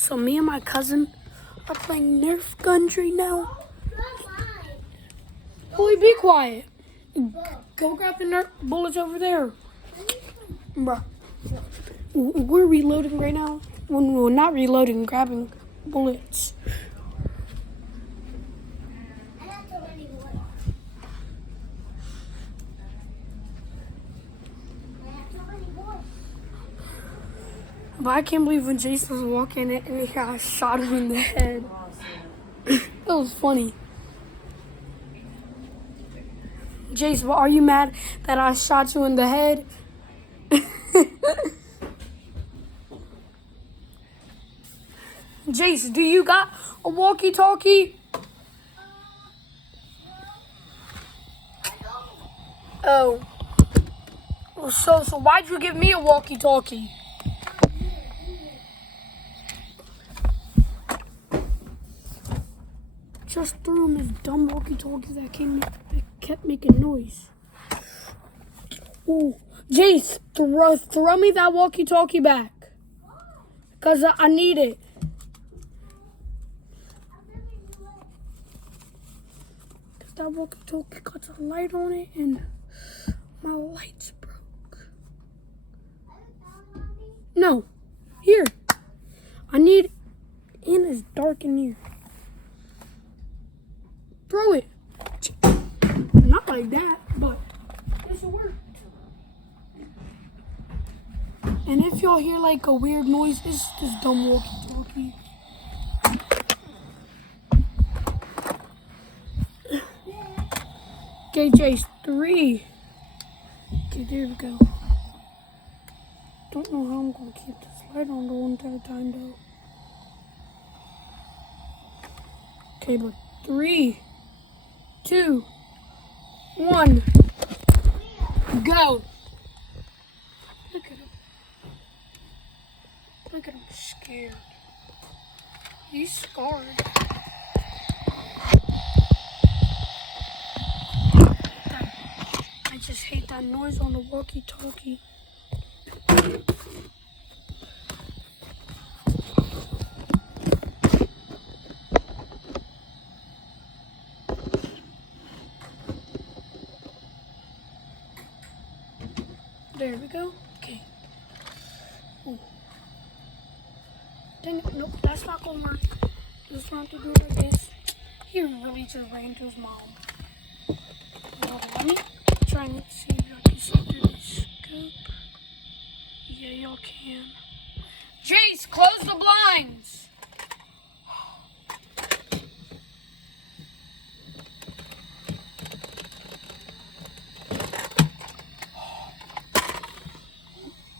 So me and my cousin are playing Nerf guns right now. Boy, be quiet. Go grab the Nerf bullets over there. Bruh. We're reloading right now. When we're not reloading, grabbing bullets. But I can't believe when Jason was walking in and he got shot him in the head. It was funny. Jace, are you mad that I shot you in the head? Jace, do you got a walkie-talkie? Oh. So why'd you give me a walkie-talkie? Just threw him his dumb walkie-talkie that kept making noise. Ooh, Jace, throw me that walkie-talkie back. Because I need it. Because that walkie-talkie got a light on it and my lights broke. No, here. I need, and it's dark in here. Throw it. Not like that, but this will work. And if y'all hear like a weird noise, it's this dumb walkie-talkie. Okay, Jace, 3. Okay, there we go. Don't know how I'm gonna keep this light on the entire time though. Okay, but 3, 2, 1, go. Look at him. Look at him scared. He's scarred. I just hate that noise on the walkie-talkie. There we go. Okay. Ooh. Dang it. Nope, that's not gonna work. Just want to do it like this. He really just ran to his mom. Well, let me try and see if I can see through this scope. Yeah, y'all can. Jace, close the blinds.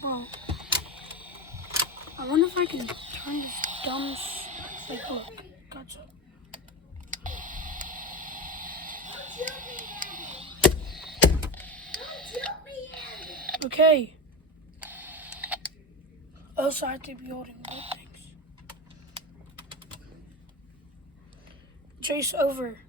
Bro, I wonder if I can turn this dumb like, look, gotcha. Okay. Also, I have to be holding both things. Chase over.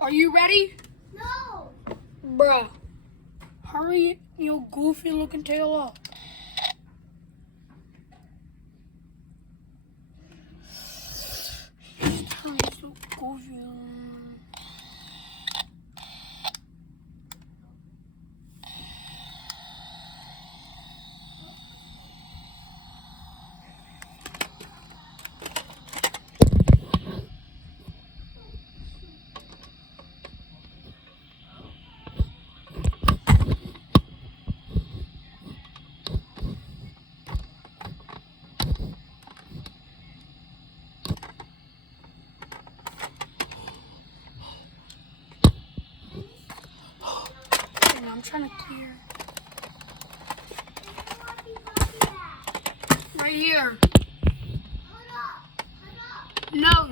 Are you ready? No. Bruh. Hurry your goofy looking tail up. Hurry so goofy. I'm trying to clear. Right here. No.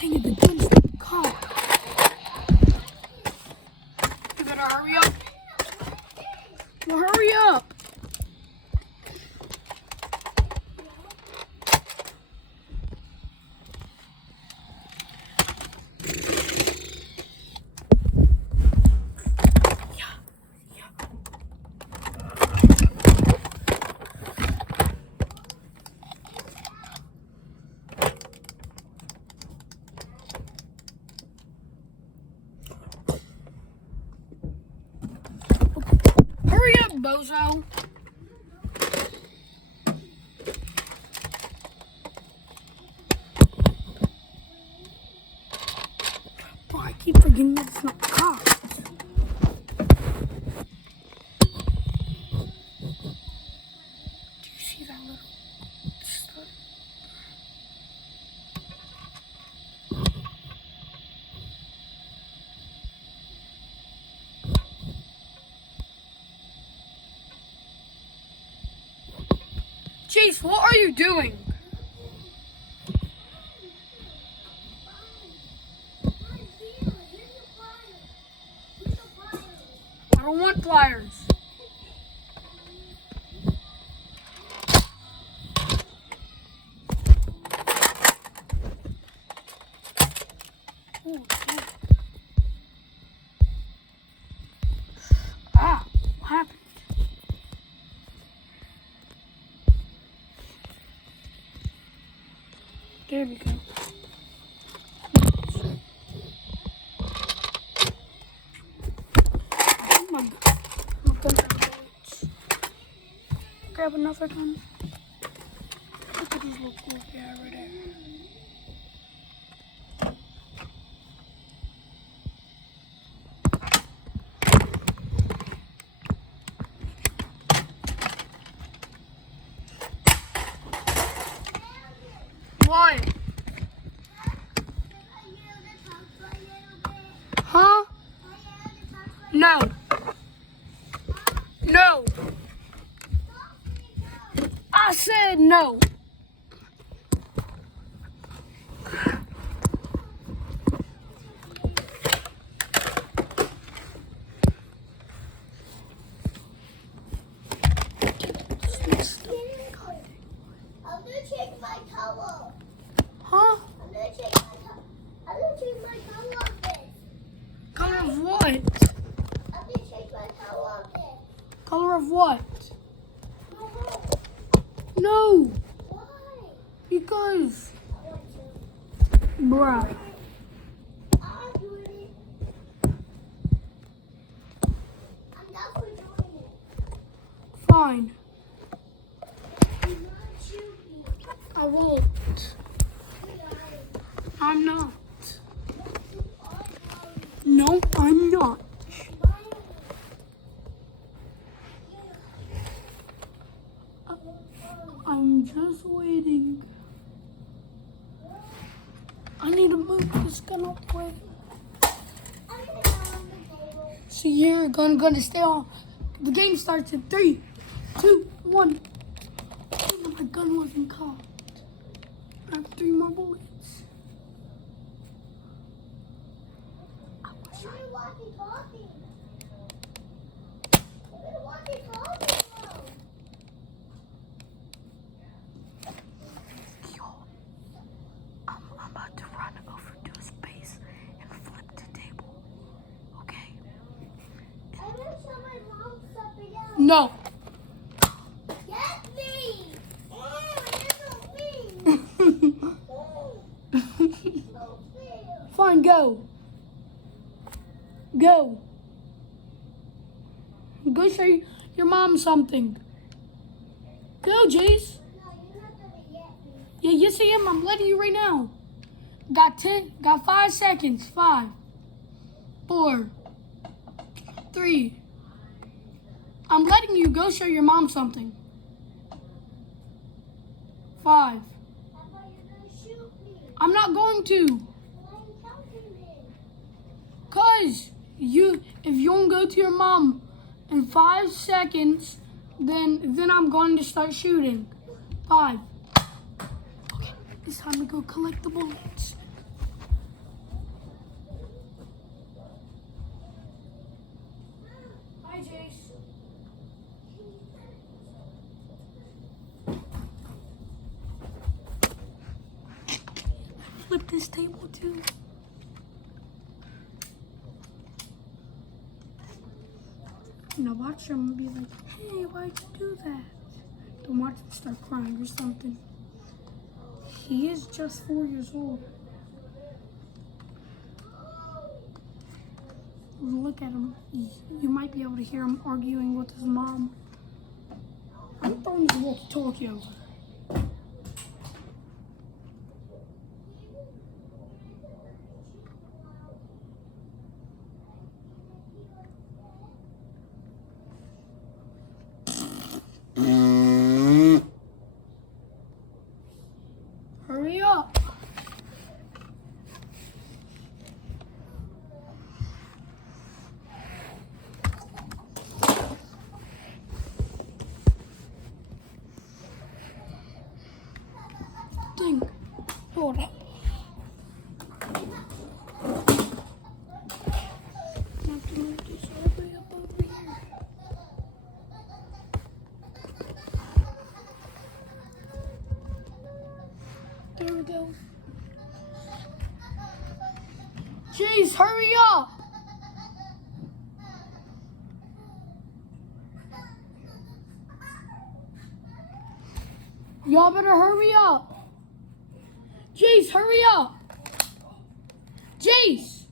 Dang it, the gun's caught. You better hurry up. Well, hurry up. bozo. Bro, I keep forgetting that it's not cocked. Do you see that little stuff? Chase, what are you doing? I don't want pliers. Ooh, yeah. Ah, what happened? There we go. I'm done for bullets. Grab another gun. Look at these little cool guy right there. What? Huh? No. No. I said no. I'm gonna change my color. Huh? I'm gonna change my color. I'm gonna change my color of this. Color of what? I'm gonna change my color of this. Color of what? No. No. Why? Because. I want to. Bruh. I'm doing it. I'm definitely doing it. Fine. Do not shoot me. I won't. I'm not. No, I'm not. I'm just waiting. I need to move this gun up the way. So you're gonna stay on. The game starts in 3, 2, 1. My gun wasn't cocked. I have 3 more bullets. I'm about to run over to his base and flip the table. Okay? No. Get me! Me. Fine, go. Go. Go show your mom something. Go, Jace. No, you're not gonna get me. Yeah, yes I am. I'm letting you right now. Got 5 seconds. 5, 4, 3. I'm letting you go show your mom something. 5. I thought you were gonna shoot me. I'm not going to. Why are you counting me? Cause if you don't go to your mom in 5 seconds, then I'm going to start shooting. 5. Okay, it's time to go collect the bullets. Hi, Jace. Flip this table too. Now watch him be like, hey, why'd you do that? Don't watch him start crying or something. He is just 4 years old. Look at him. You might be able to hear him arguing with his mom. I'm throwing this walkie-talkie over. Hurry up. Dang. Hold up. Have to move this all the way up over here. There we go. Jeez, hurry up! Y'all better hurry up. Jace, hurry up. Jace.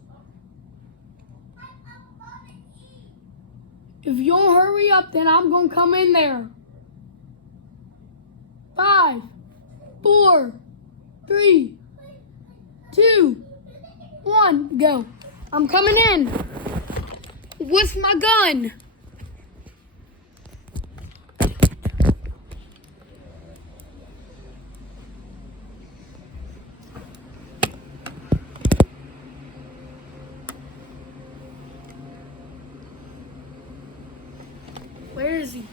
If you don't hurry up, then I'm going to come in there. 5, 4, 3, 2, 1, go. I'm coming in. With my gun. Where is he?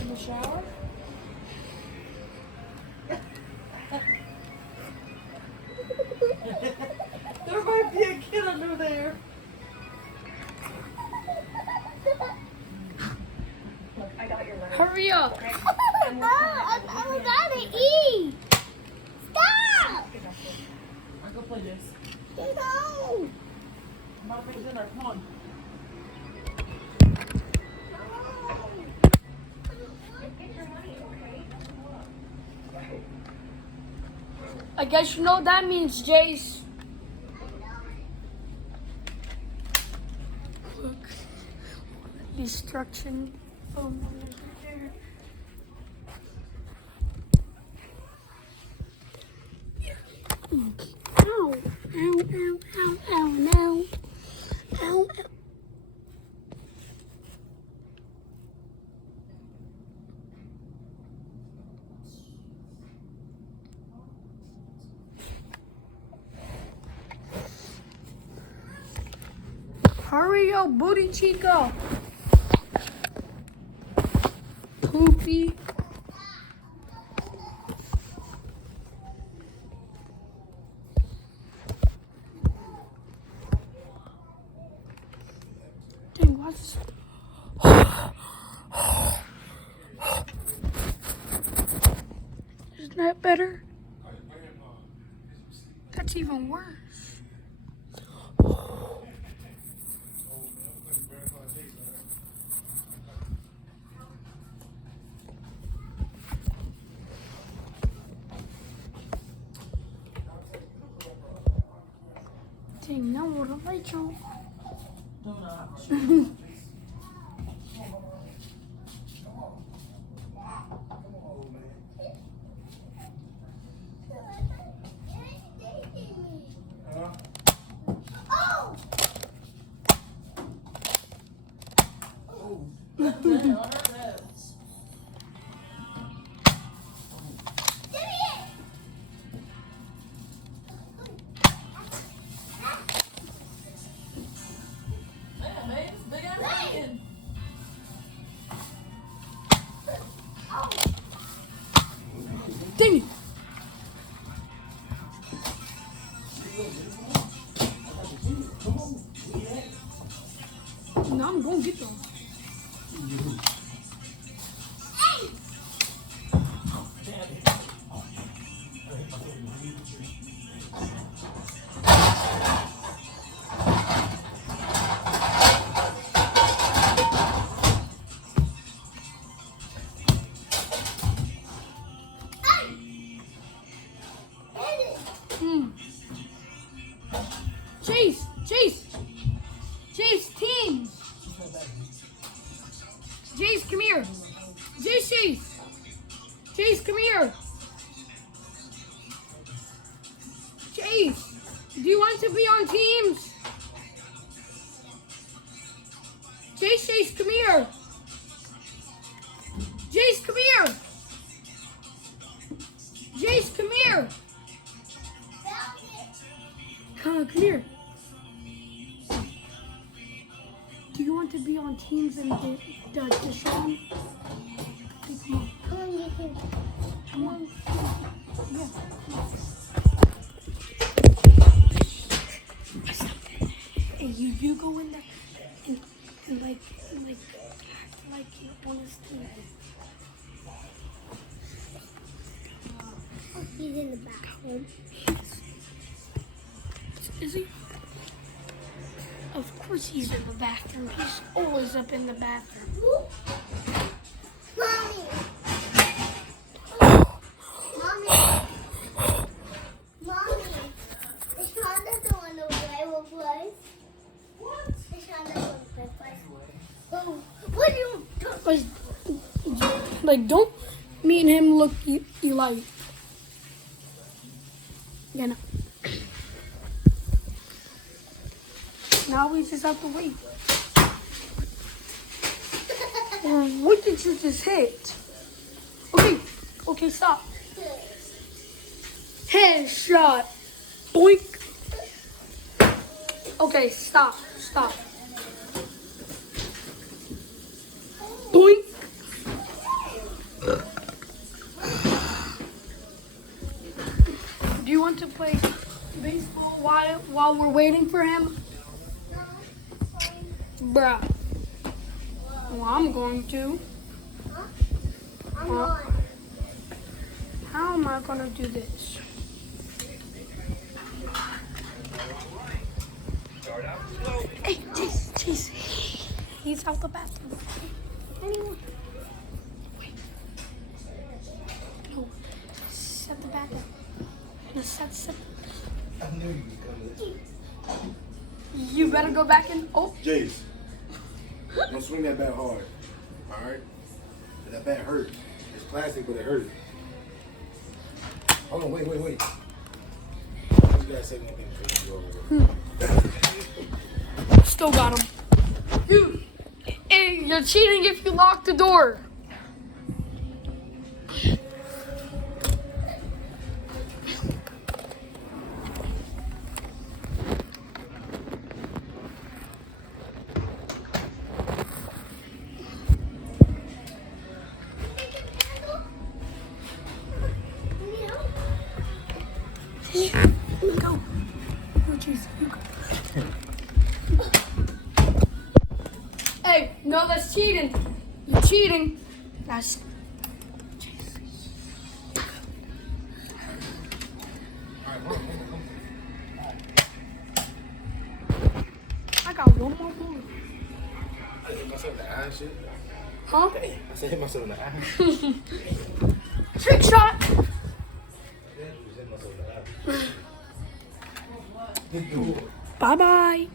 In the shower? There might be a kid under there. Look, I got your letter. Hurry up. No, I gotta eat. Stop! I'll go play this. No. I'm about to make dinner. Come on. I guess you know what that means, Jace. Look. Destruction. Oh, there. Ow. Ow, ow, ow, ow, no. Ow, ow. Hurry up, booty chica. Poopy. Dang, what's... Isn't that better? That's even worse. Dang, now what a Rachel. Donut. Dang it. No, I'm gonna get those. Jace, come here. Jace. Jace, come here. Jace, do you want to be on teams? Jace, come here. Jace, come here. Jace, come here. Come here. Do you want to be on teams and the Sean? Come on. Come on, get here. Come on. Yeah. And you go in there and like act like you want to steal. Oh, he's in the bathroom. Is he? Of course he's in the bathroom. He's always up in the bathroom. Mommy. Mommy. Is Shonda the one over there will play? What? Is Shonda the one that plays? Oh, what do you do? Like, don't me and him look alike. Yeah, no. Now we just have to wait. What did you just hit? Okay, stop. Headshot. Boink. Okay, stop. Boink. Do you want to play baseball while we're waiting for him? Bruh. Well, I'm going to. I'm on. How am I going to do this? Hey, Chase. He's out the bathroom. Anyone? Wait. No. Set the bat down. No, set. I knew you was coming. You better go back in. Oh. Jace, don't swing that bat hard. Alright? That bat hurt. It's plastic, but it hurt. Hold on, wait. You gotta say one thing before you go over there. Still got him. Dude, hey, you're cheating if you lock the door. Go. Oh, jeez. You go. Hey, no, that's cheating. You're cheating. That's. I got one more bullet. I hit myself in the eye and shit. Huh? I said hit myself in the eye. Trick shot. Hit myself in the eye. Bye-bye.